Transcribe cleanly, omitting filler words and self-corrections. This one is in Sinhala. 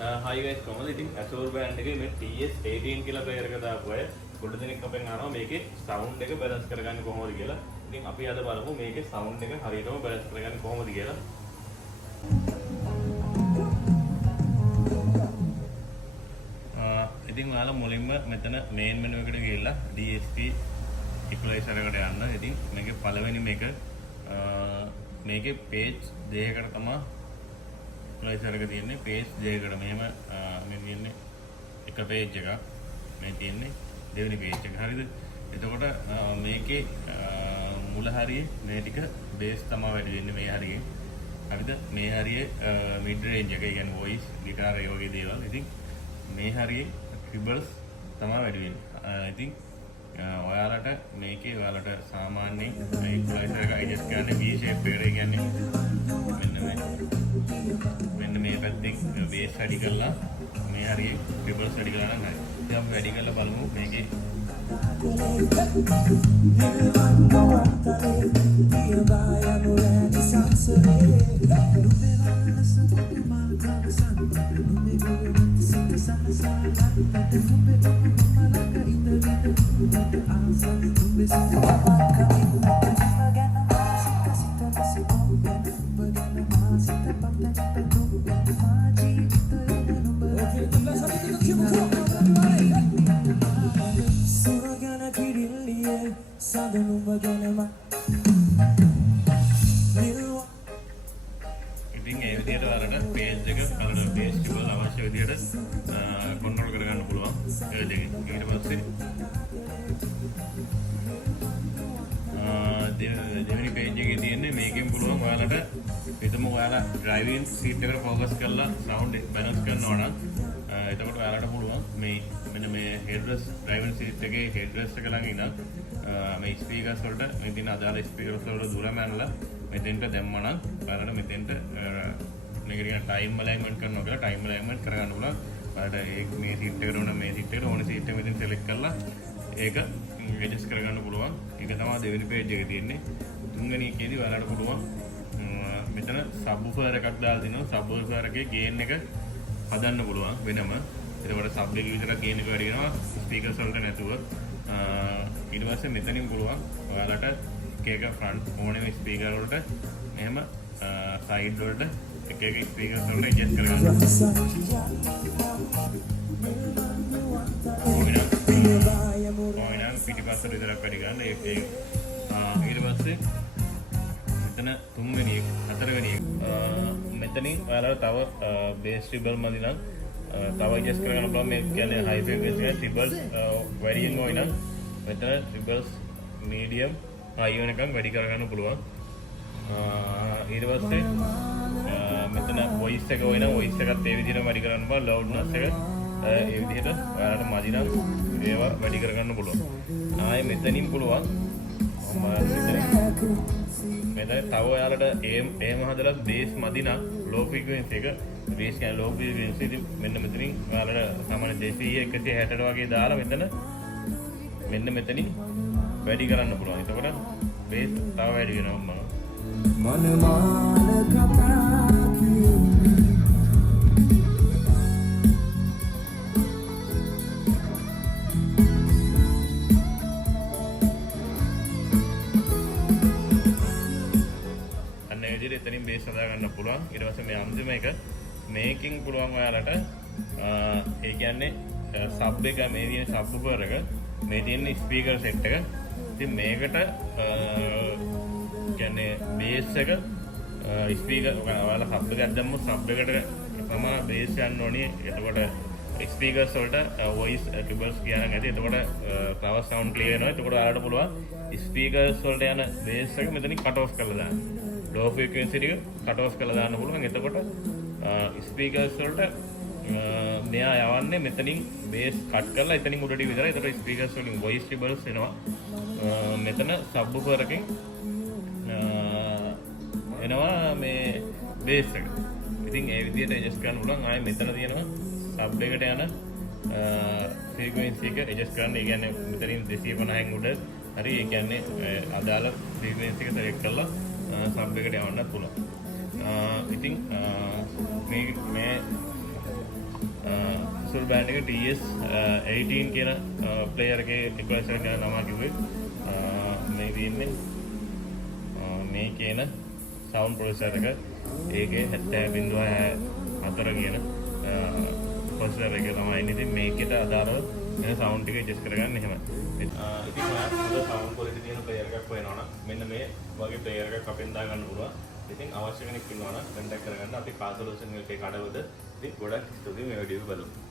Hi guys, කොහොමද? ඉතින් Azure brand එකේ මේ TS18 කියලා ප්ලේයර් එක දාපු අය ගොඩ දෙනෙක් අපෙන් අහනවා මේකේ සවුන්ඩ් එක බැලන්ස් කරගන්නේ කොහොමද කියලා. ඉතින් අපි අද බලමු මේකේ සවුන්ඩ් එක හරියටම බැලන්ස් කරගන්නේ කොහොමද කියලා. ඉතින් ඔයාලා මුලින්ම මෙතන මේන් මෙනු එකට ගිහිල්ලා DSP equalizer එකට යන්න. ඉතින් මේකේ පළවෙනි මේකේ page දෙකකට තමයි equalizer එක තියෙන්නේ. page දෙකකට මෙහෙම මේ තියෙන්නේ එක page එකක්. මේ තියෙන්නේ දෙවෙනි page එක. හරිද? එතකොට මේකේ මුල හරියේ මේ ටික base තමයි වැඩි වෙන්නේ මේ හරියේ. හරිද? මේ හරියේ mid range එක. ඒ කියන්නේ voice, guitar ඒ වගේ දේවල්. ඉතින් මේ හරියේ tribbles තමයි වැඩි වෙන්නේ. ඉතින් ඔයාලට මේකේ ඔයාලට සාමාන්‍යයෙන් මේ equalizer එක adjust කරන්න V shape එකට. ඒ කියන්නේ මෙන්න මේ පැත්තෙන් බේස් වැඩි කරලා මේ හරියේ tribbles වැඩි කරලා නම් හරි. ඉතින් අපි වැඩි කරලා බලමු මේකේ. ඉතින් ඒ විදිහට ඔයාලට page එක කලර page ටික අවශ්‍ය විදිහට control කරගන්න පුළුවන්. ඒ දෙකෙන් ඊට පස්සේ දෙවෙනි page එකේ තියෙන්නේ මේකෙන් පුළුවන් ඔයාලට හිතමු ඔයාලා driving seat එකට focus කරලා sound balance කරනවා නම් එතකොට ඔයාලට පුළුවන් මේ මෙන්න මේ headrest driving seat එකේ headrest එක ළඟ ඉඳන් මේ speakers වලට මේ තියෙන අදාළ speakers වලට දුරම යනලා මෙතෙන්ට දැම්මා නම් ඔයාලට මෙතෙන්ට මේක කියන time alignment කරනවා කියලා time alignment කරගන්න පුළුවන්. ඔයාලට මේ seat එකට ඕන මේ seat එකට ඕන seat එක මෙතෙන් select කරලා ඒක adjust කරගන්න පුළුවන්. ඒක තමයි දෙවෙනි page එකේ තියෙන්නේ. තුන්වෙනි එකේදී ඔයාලට පුළුවන් මෙතන subwoofer එකක් දාලා තිනවා. subwoofer එකේ gain එක හදන්න පුළුවන් වෙනම. එතකොට sub එක විතර gain එක වැඩි වෙනවා speakers වලට නැතුව. ඊට පස්සේ මෙතනින් පුළුවන් ඔයාලට එක front ඕනෙම speaker වලට එහෙම side වලට එක speakers වලට adjust කරගන්න. ඕනෙම පිටිපස්සට විතරක් වැඩි ගන්න. ඒක ඊට පස්සේ මෙතන තුන්වෙනි එක හතරවෙනි එක මෙතනින් ඔයාලට තව bass treble මදි නම් තව adjust කරගන්න පුළුවන්. මේ කියන්නේ high frequency එක triples වැඩියෙන් ඕයි නම් මෙතන triples medium high වෙනකම් වැඩි කරගන්න පුළුවන්. ඊට පස්සේ මෙතන voice එක ඕයි නම් voice එකත් ඒ විදිහටම වැඩි කරන්න පුළුවන්. loudness එක ඒ විදිහට ඔයාලට මදි නම් ඒවා වැඩි කරගන්න පුළුවන්. ආයේ මෙතනින් පුළුවන් මෙතන තව ඔයාලට එහෙම හදලා bass මදි නම් low frequency එක bass කියන low frequency ඉතින් මෙන්න මෙතනින් ඔයාලට සාමාන්‍ය 260 160 වගේ දාලා මෙන්න මෙතනින් වැඩි කරන්න පුළුවන්. එතකොට bass තව වැඩි වෙනවා මනමාන කතා එතනින් බේස් හදා ගන්න පුළුවන්. ඊට පස්සේ මේ අන්තිම එක මේකින් පුළුවන් ඔයාලට ඒ කියන්නේ සබ් එක මේ තියෙන සබ්වූෆර් එක මේ තියෙන ස්පීකර් සෙට් එක. ඉතින් මේකට කියන්නේ බේස් එක ස්පීකර් ඔයාලා සබ් එකක් දැම්මොත් සබ් එකට තමයි බේස් යන්න ඕනේ. එතකොට ස්පීකර්ස් වලට වොයිස් ට්‍රිබල්ස් කියන එක ඇති. එතකොට තව සවුන්ඩ් ක්ලියර් වෙනවා. එතකොට ඔයාලට පුළුවන් ස්පීකර්ස් වලට යන බේස් එක මෙතනින් කට් ඔෆ් කරලා දාන්න. low frequency එක cut off කරලා දාන්න පුළුවන්. එතකොට speakers වලට මෙයා යවන්නේ මෙතනින් bass cut කරලා එතනින් උඩට විතරයි. එතකොට speakers වලින් voice tribbles එනවා. මෙතන subwoofer එකෙන් එනවා මේ bass එක. ඉතින් ඒ විදිහට adjust කරන්න පුළුවන්. ආයේ මෙතන තියෙනවා sub එකට යන frequency එක adjust කරන්න. ඒ කියන්නේ මෙතනින් 250න් උඩ හරි ඒ කියන්නේ අදාළ frequency එක select කරලා sub එකට යවන්නත් පුළුවන්. ඉතින් මේ සුල් බෑන්ඩ් එක TS 18 කියන ප්ලේයර් එකේ ඉක්වලයිසර් එක නම කිව්වේ. මේ තියෙන්නේ මේ කියන සවුන්ඩ් ප්‍රොසෙසර් එක. ඒකේ 70.4 කියන ප්‍රොසෙසර් එක තමයි ඉන්නේ. ඉතින් මේකට අදාළව වෙන සවුන්ඩ් ටික ඇඩ්ජස්ට් කරගන්න එහෙමයි. ඉතින් ඔයාලා හොඳ සවුන්ඩ් ක්වොලිටි තියෙන ප්ලේයර් එකක් හොයනවා නම් මෙන්න මේ වගේ ප්ලේයර් එකක් අපෙන් දා ගන්න පුළුවන්. ඉතින් අවශ්‍ය කෙනෙක් ඉන්නවා නම් කන්ටැක්ට් කරගන්න. අපි කාසලෝසන් එකේ කඩවල. ඉතින් ගොඩක් ස්තුතියි මේ වීඩියෝ බලමු.